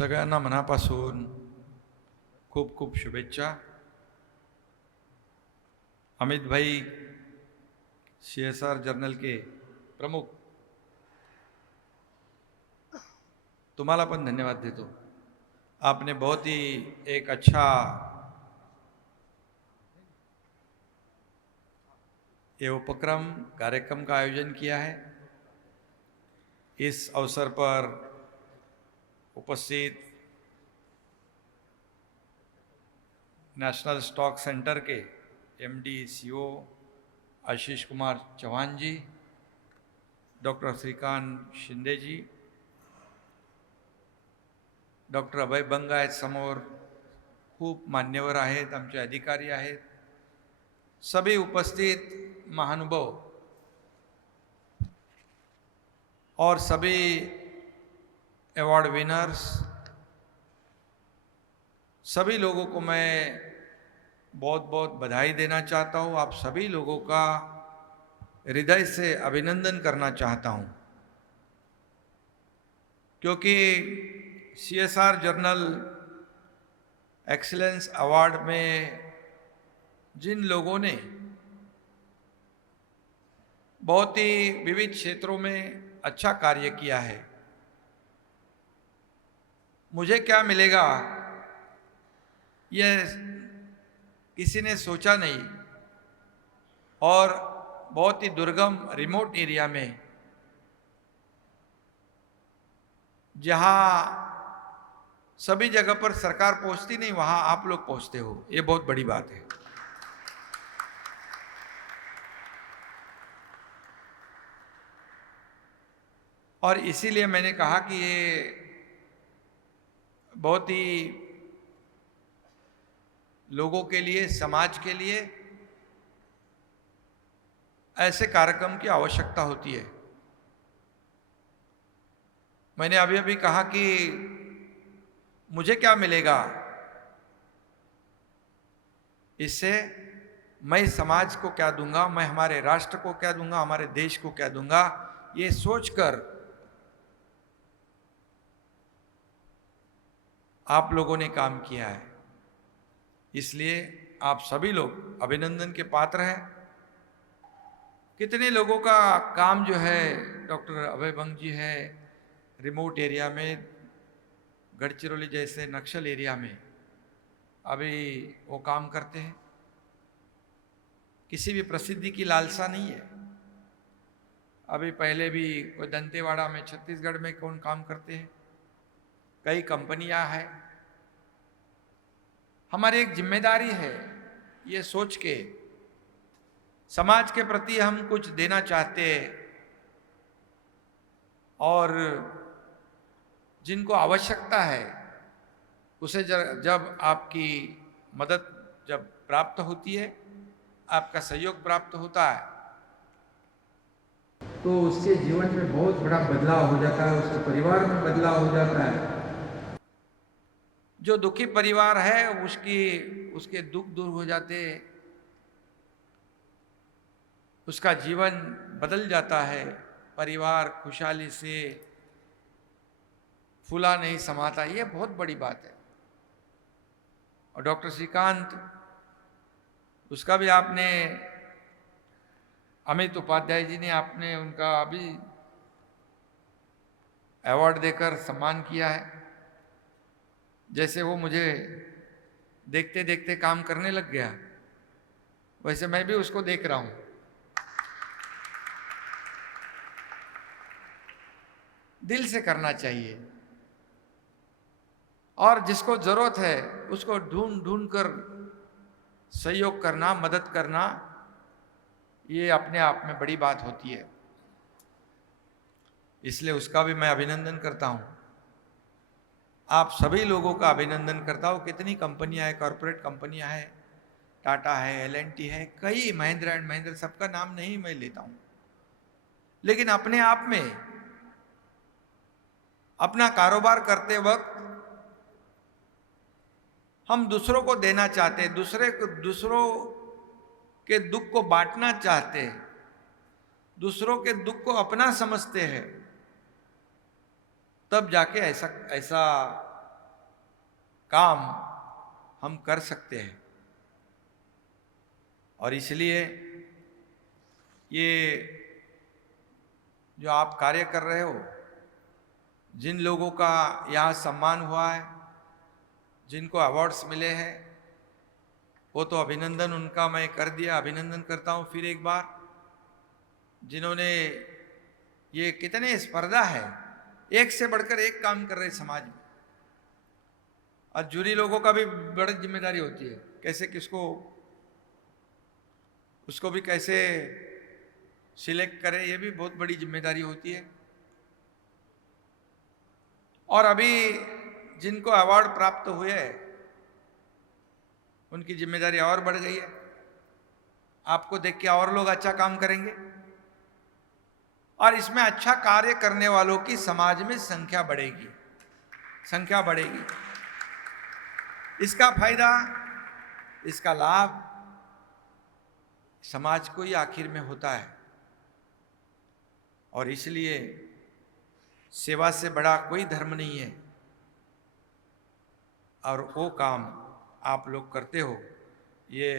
सगळ्यांना मनापासून खूप खूप शुभेच्छा. अमित भाई CSR जर्नल के प्रमुख, तुम्हाला पण धन्यवाद देतो. आपने बहुत ही एक अच्छा ये उपक्रम कार्यक्रम का आयोजन किया है. इस अवसर पर उपस्थित नेशनल स्टॉक सेंटर के MD CEO आशीष कुमार चौहान जी, डॉक्टर श्रीकांत शिंदे जी, डॉक्टर अभय बंग आहेत समोर, खूप मान्यवर आहेत, आमचे अधिकारी आहेत, सभी उपस्थित महानुभाव और सभी अवार्ड विनर्स, सभी लोगों को मैं बहुत बहुत बधाई देना चाहता हूँ. आप सभी लोगों का हृदय से अभिनंदन करना चाहता हूँ, क्योंकि CSR जर्नल एक्सीलेंस अवार्ड में जिन लोगों ने बहुत ही विविध क्षेत्रों में अच्छा कार्य किया है, मुझे क्या मिलेगा यह किसी ने सोचा नहीं. और बहुत ही दुर्गम रिमोट एरिया में जहां सभी जगह पर सरकार पहुंचती नहीं, वहां आप लोग पहुंचते हो, ये बहुत बड़ी बात है. और इसीलिए मैंने कहा कि ये बहुत ही लोगों के लिए, समाज के लिए ऐसे कार्यक्रम की आवश्यकता होती है. मैंने अभी अभी कहा कि मुझे क्या मिलेगा इससे, मैं समाज को क्या दूंगा, मैं हमारे राष्ट्र को क्या दूंगा, हमारे देश को क्या दूंगा, ये सोचकर आप लोगों ने काम किया है. इसलिए आप सभी लोग अभिनंदन के पात्र हैं. कितने लोगों का काम जो है, डॉक्टर अभय बंग जी है, रिमोट एरिया में, गढ़चिरौली जैसे नक्सल एरिया में अभी वो काम करते हैं. किसी भी प्रसिद्धि की लालसा नहीं है. अभी पहले भी कोई दंतेवाड़ा में, छत्तीसगढ़ में कौन काम करते हैं, कई कंपनियां हैं. हमारी एक जिम्मेदारी है ये सोच के, समाज के प्रति हम कुछ देना चाहते हैं और जिनको आवश्यकता है उसे जब आपकी मदद जब प्राप्त होती है, आपका सहयोग प्राप्त होता है, तो उसके जीवन में बहुत बड़ा बदलाव हो जाता है, उसके परिवार में बदलाव हो जाता है. जो दुखी परिवार है उसके दुख दूर हो जाते, उसका जीवन बदल जाता है, परिवार खुशहाली से फूला नहीं समाता. ये बहुत बड़ी बात है. और डॉक्टर श्रीकांत, उसका भी आपने, अमित उपाध्याय जी ने आपने उनका अभी अवार्ड देकर सम्मान किया है. जैसे वो मुझे देखते देखते काम करने लग गया, वैसे मैं भी उसको देख रहा हूं. दिल से करना चाहिए और जिसको जरूरत है उसको ढूंढ ढूंढ कर सहयोग करना, मदद करना, ये अपने आप में बड़ी बात होती है. इसलिए उसका भी मैं अभिनंदन करता हूं. आप सभी लोगों का अभिनंदन करता हूं. कितनी कंपनियां हैं, कॉरपोरेट कंपनियां हैं, टाटा है, L&T है, कई, महिंद्रा एंड महिंद्रा, सबका नाम नहीं मैं लेता हूं, लेकिन अपने आप में अपना कारोबार करते वक्त हम दूसरों को देना चाहते हैं, दूसरों के दुख को बांटना चाहते हैं, दूसरों के दुख को अपना समझते हैं, तब जाके ऐसा काम हम कर सकते हैं। और इसलिए ये जो आप कार्य कर रहे हो, जिन लोगों का यहाँ सम्मान हुआ है, जिनको अवार्ड्स मिले हैं, वो तो अभिनंदन उनका मैं कर दिया, अभिनंदन करता हूँ फिर एक बार। जिन्होंने ये कितने स्पर्धा है, एक से बढ़कर एक काम कर रहे समाज में। और जूरी लोगों का भी बड़ी जिम्मेदारी होती है, कैसे किसको उसको भी कैसे सिलेक्ट करें, ये भी बहुत बड़ी जिम्मेदारी होती है। और अभी जिनको अवार्ड प्राप्त हुए उनकी जिम्मेदारी और बढ़ गई है। आपको देख के और लोग अच्छा काम करेंगे और इसमें अच्छा कार्य करने वालों की समाज में संख्या बढ़ेगी, संख्या बढ़ेगी। इसका फायदा, इसका लाभ समाज को ही आखिर में होता है। और इसलिए सेवा से बड़ा कोई धर्म नहीं है, और वो काम आप लोग करते हो, ये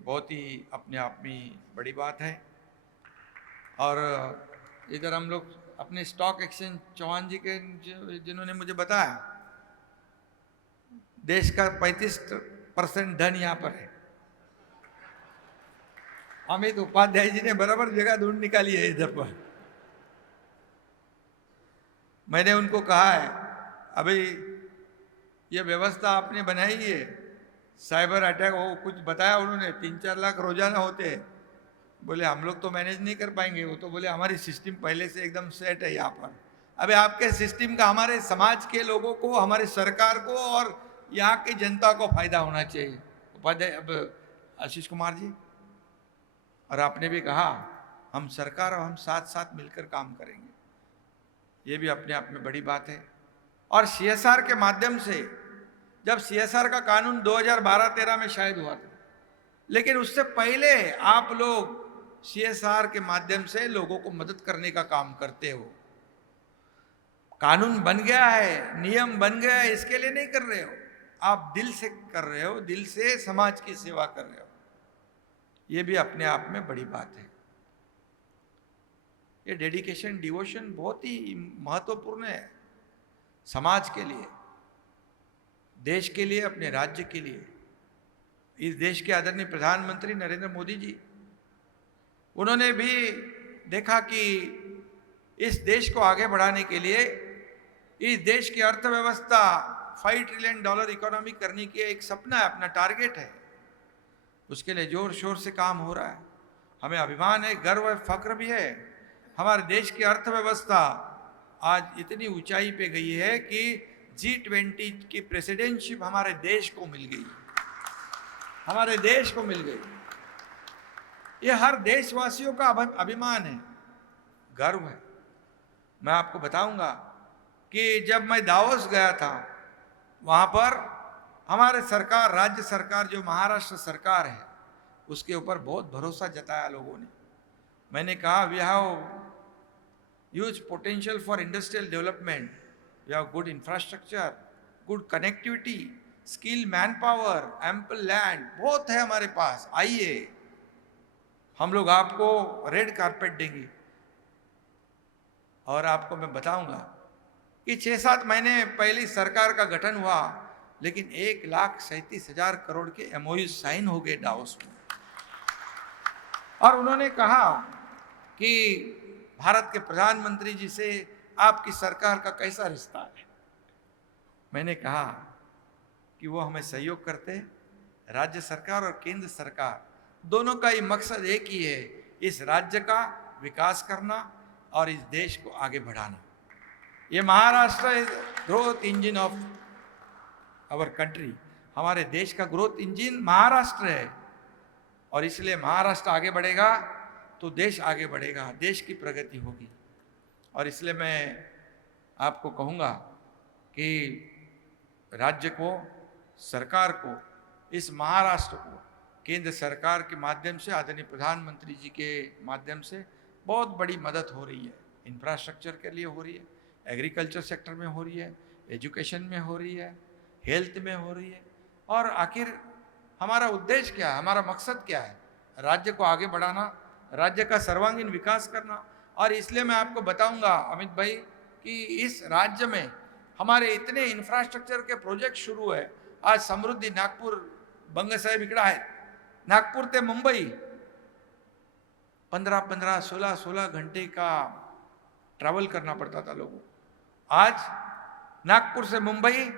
बहुत ही अपने आप में बड़ी बात है। और इधर हम लोग अपने स्टॉक एक्सचेंज चौहान जी के जिन्होंने मुझे बताया, देश का 35% धन यहाँ पर है। अमित उपाध्याय जी ने बराबर जगह ढूंढ निकाली है इधर पर। मैंने उनको कहा है, अभी ये व्यवस्था आपने बनाई है, साइबर अटैक हो, कुछ बताया उन्होंने, 3-4 लाख रोजाना होते हैं। बोले हम लोग तो मैनेज नहीं कर पाएंगे। वो तो बोले हमारी सिस्टम पहले से एकदम सेट है यहाँ पर। अबे आपके सिस्टम का हमारे समाज के लोगों को, हमारे सरकार को और यहाँ की जनता को फायदा होना चाहिए। उपाध्याय अब आशीष कुमार जी, और आपने भी कहा हम सरकार और हम साथ साथ मिलकर काम करेंगे, ये भी अपने आप में बड़ी बात है। और CSR के माध्यम से, जब CSR का कानून 2012-13 में शायद हुआ था, लेकिन उससे पहले आप लोग CSR के माध्यम से लोगों को मदद करने का काम करते हो। कानून बन गया है, नियम बन गया है, इसके लिए नहीं कर रहे हो, आप दिल से कर रहे हो, दिल से समाज की सेवा कर रहे हो। ये भी अपने आप में बड़ी बात है। ये डेडिकेशन, डिवोशन बहुत ही महत्वपूर्ण है समाज के लिए, देश के लिए, अपने राज्य के लिए। इस देश के आदरणीय प्रधानमंत्री नरेंद्र मोदी जी, उन्होंने भी देखा कि इस देश को आगे बढ़ाने के लिए, इस देश की अर्थव्यवस्था $5 ट्रिलियन इकोनॉमी करने की एक सपना है, अपना टारगेट है। उसके लिए जोर शोर से काम हो रहा है। हमें अभिमान है, गर्व है, फक्र भी है। हमारे देश की अर्थव्यवस्था आज इतनी ऊंचाई पे गई है कि G20 की प्रेसिडेंटशिप हमारे देश को मिल गई, हमारे देश को मिल गई। ये हर देशवासियों का अभिमान है, गर्व है। मैं आपको बताऊंगा कि जब मैं दावोस गया था, वहां पर हमारे सरकार, राज्य सरकार जो महाराष्ट्र सरकार है, उसके ऊपर बहुत भरोसा जताया लोगों ने। मैंने कहा we have huge potential for industrial development, we have good infrastructure, good connectivity, skill manpower, ample land, बहुत है हमारे पास, आइए हम लोग आपको रेड कारपेट देंगे। और आपको मैं बताऊंगा कि 6-7 महीने पहले सरकार का गठन हुआ, लेकिन 1,37,000 करोड़ के MOU साइन हो गए दावोस में। और उन्होंने कहा कि भारत के प्रधानमंत्री जी से आपकी सरकार का कैसा रिश्ता है। मैंने कहा कि वो हमें सहयोग करते हैं, राज्य सरकार और केंद्र सरकार दोनों का ही मकसद एक ही है, इस राज्य का विकास करना और इस देश को आगे बढ़ाना। ये Maharashtra is growth engine of our country, हमारे देश का ग्रोथ इंजन महाराष्ट्र है। और इसलिए महाराष्ट्र आगे बढ़ेगा तो देश आगे बढ़ेगा, देश की प्रगति होगी। और इसलिए मैं आपको कहूँगा कि राज्य को, सरकार को, इस महाराष्ट्र को केंद्र सरकार के माध्यम से, आदरणीय प्रधानमंत्री जी के माध्यम से बहुत बड़ी मदद हो रही है। इंफ्रास्ट्रक्चर के लिए हो रही है, एग्रीकल्चर सेक्टर में हो रही है, एजुकेशन में हो रही है, हेल्थ में हो रही है। और आखिर हमारा उद्देश्य क्या है, हमारा मकसद क्या है? राज्य को आगे बढ़ाना, राज्य का सर्वांगीण विकास करना। और इसलिए मैं आपको बताऊंगा अमित भाई कि इस राज्य में हमारे इतने इंफ्रास्ट्रक्चर के प्रोजेक्ट शुरू है। आज समृद्धि नागपुर बंग साहेब इकड़ा है, नागपुर से मुंबई 15-15, 16-16 घंटे का ट्रैवल करना पड़ता था लोगों को। आज नागपुर से मुंबई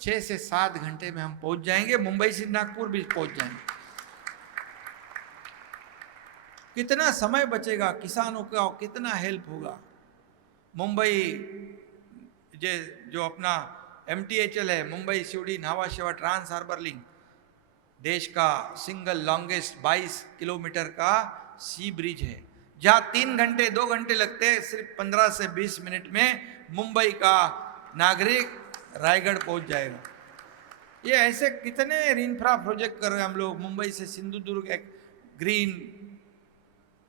6 से 7 घंटे में हम पहुंच जाएंगे, मुंबई से नागपुर भी पहुंच जाएंगे। कितना समय बचेगा, किसानों का कितना हेल्प होगा। मुंबई जो अपना MTHL है, मुंबई शिवड़ी नावा शेवा ट्रांस हार्बर लिंक, देश का सिंगल लॉन्गेस्ट 22 किलोमीटर का सी ब्रिज है, जहां 3 घंटे 2 घंटे लगते हैं, सिर्फ 15 से 20 मिनट में मुंबई का नागरिक रायगढ़ पहुंच जाएगा। ये ऐसे कितने इंफ्रा प्रोजेक्ट कर रहे हैं हम लोग। मुंबई से सिंधुदुर्ग एक ग्रीन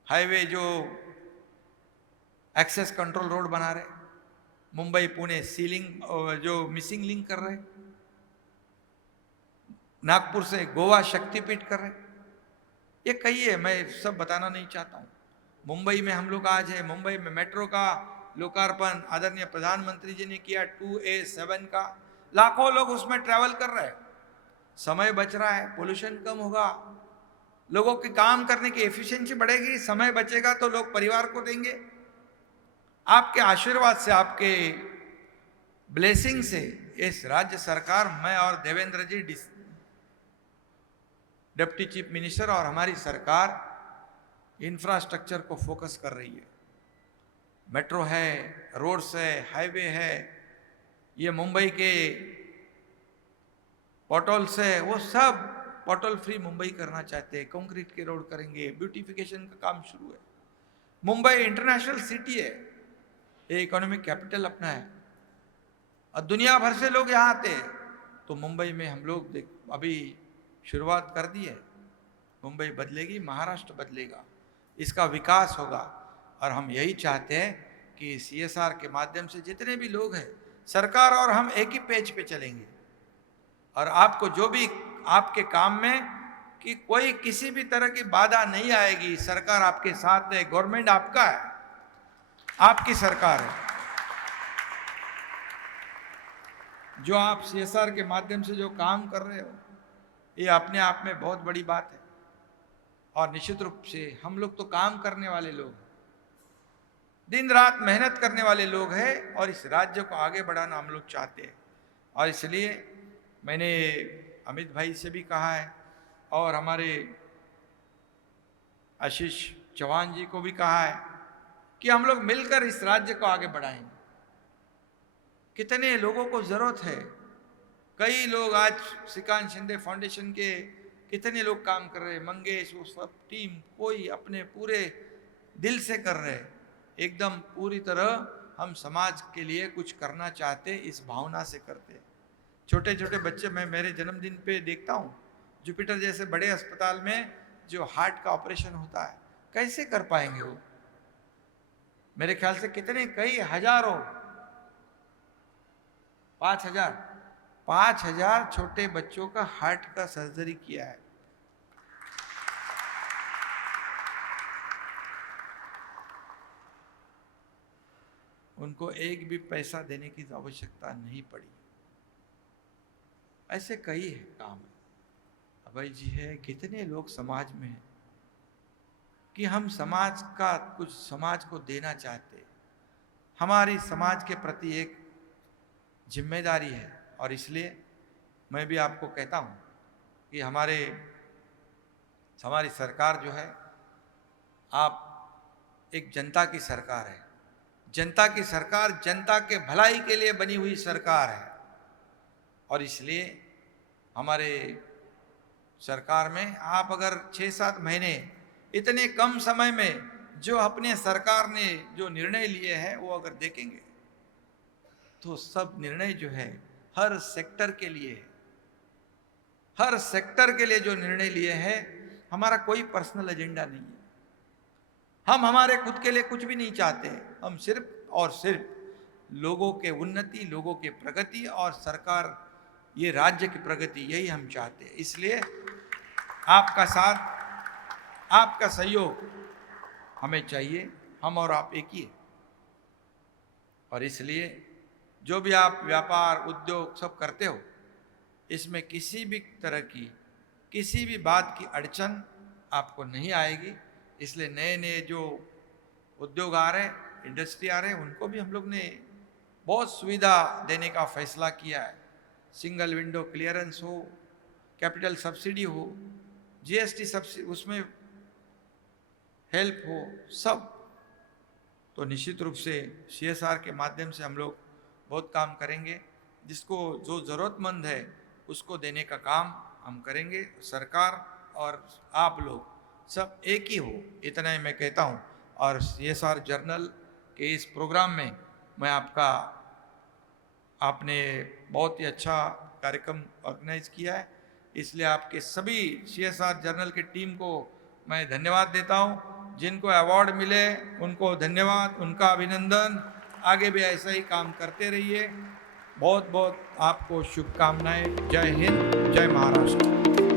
हाईवे जो एक्सेस कंट्रोल रोड बना रहे, मुंबई पुणे सीलिंग जो मिसिंग लिंक कर रहे, नागपुर से गोवा शक्तिपीठ कर रहे। ये कही है, मैं सब बताना नहीं चाहता हूँ। मुंबई में हम लोग आज है, मुंबई में मेट्रो का लोकार्पण आदरणीय प्रधानमंत्री जी ने किया, 2A7 का। लाखों लोग उसमें ट्रैवल कर रहे हैं, समय बच रहा है, पोल्यूशन कम होगा, लोगों के काम करने की एफिशिएंसी बढ़ेगी, समय बचेगा तो लोग परिवार को देंगे। आपके आशीर्वाद से, आपके ब्लेसिंग से इस राज्य सरकार, मैं और देवेंद्र जी डिप्टी चीफ मिनिस्टर और हमारी सरकार इंफ्रास्ट्रक्चर को फोकस कर रही है। मेट्रो है, रोड्स है, हाईवे है, ये मुंबई के पोर्टल्स है, वो सब पोर्टल फ्री मुंबई करना चाहते हैं। कंक्रीट के रोड करेंगे, ब्यूटिफिकेशन का काम शुरू है। मुंबई इंटरनेशनल सिटी है, ये इकोनॉमिक कैपिटल अपना है और दुनिया भर से लोग यहाँ आते हैं। तो मुंबई में हम लोग अभी शुरुआत कर दी है। मुंबई बदलेगी, महाराष्ट्र बदलेगा, इसका विकास होगा। और हम यही चाहते हैं कि CSR के माध्यम से जितने भी लोग हैं, सरकार और हम एक ही पेज पे चलेंगे। और आपको जो भी आपके काम में कि कोई किसी भी तरह की बाधा नहीं आएगी। सरकार आपके साथ है, गवर्नमेंट आपका है, आपकी सरकार है। जो आप CSR के माध्यम से जो काम कर रहे हो, ये अपने आप में बहुत बड़ी बात है। और निश्चित रूप से हम लोग तो काम करने वाले लोग, दिन रात मेहनत करने वाले लोग हैं और इस राज्य को आगे बढ़ाना हम लोग चाहते हैं। और इसलिए मैंने अमित भाई से भी कहा है और हमारे आशीष चौहान जी को भी कहा है कि हम लोग मिलकर इस राज्य को आगे बढ़ाएंगे। कितने लोगों को जरूरत है, कई लोग आज श्रीकांत शिंदे फाउंडेशन के कितने लोग काम कर रहे हैं, मंगेश, वो सब टीम, कोई अपने पूरे दिल से कर रहे हैं, एकदम पूरी तरह हम समाज के लिए कुछ करना चाहते, इस भावना से करते हैं। छोटे छोटे बच्चे मैं मेरे जन्मदिन पे देखता हूँ, जुपिटर जैसे बड़े अस्पताल में जो हार्ट का ऑपरेशन होता है, कैसे कर पाएंगे वो? मेरे ख्याल से कितने, कई हजारों, 5,000 छोटे बच्चों का हार्ट का सर्जरी किया है। उनको एक भी पैसा देने की आवश्यकता नहीं पड़ी। ऐसे कई है काम है। अभय जी है, कितने लोग समाज में हैं कि हम समाज का कुछ समाज को देना चाहते हैं। हमारी समाज के प्रति एक जिम्मेदारी है और इसलिए मैं भी आपको कहता हूं कि हमारी सरकार जो है, आप एक जनता की सरकार है। जनता की सरकार जनता के भलाई के लिए बनी हुई सरकार है और इसलिए हमारे सरकार में आप अगर 6-7 महीने, इतने कम समय में जो अपने सरकार ने जो निर्णय लिए हैं वो अगर देखेंगे तो सब निर्णय जो है हर सेक्टर के लिए है। हर सेक्टर के लिए जो निर्णय लिए हैं, हमारा कोई पर्सनल एजेंडा नहीं है। हम हमारे खुद के लिए कुछ भी नहीं चाहते, हम सिर्फ और सिर्फ लोगों के उन्नति, लोगों के प्रगति और सरकार ये राज्य की प्रगति, यही हम चाहते हैं। इसलिए आपका साथ, आपका सहयोग हमें चाहिए। हम और आप एक ही है। और इसलिए जो भी आप व्यापार उद्योग सब करते हो, इसमें किसी भी तरह की किसी भी बात की अड़चन आपको नहीं आएगी। इसलिए नए नए जो उद्योग आ रहे हैं, इंडस्ट्री आ रहे हैं, उनको भी हम लोग ने बहुत सुविधा देने का फैसला किया है। सिंगल विंडो क्लियरेंस हो, कैपिटल सब्सिडी हो, जीएसटी सब्सिडी उसमें हेल्प हो, सब। तो निश्चित रूप से सीएसआर के माध्यम से हम लोग बहुत काम करेंगे। जिसको जो ज़रूरतमंद है उसको देने का काम हम करेंगे। सरकार और आप लोग सब एक ही हो, इतना ही मैं कहता हूँ। और सीएसआर जर्नल के इस प्रोग्राम में मैं आपने बहुत ही अच्छा कार्यक्रम ऑर्गेनाइज किया है, इसलिए आपके सभी सीएसआर जर्नल की टीम को मैं धन्यवाद देता हूं। जिनको अवार्ड मिले उनको धन्यवाद, उनका अभिनंदन। आगे भी ऐसा ही काम करते रहिए। बहुत बहुत आपको शुभकामनाएं। जय हिंद, जय महाराष्ट्र।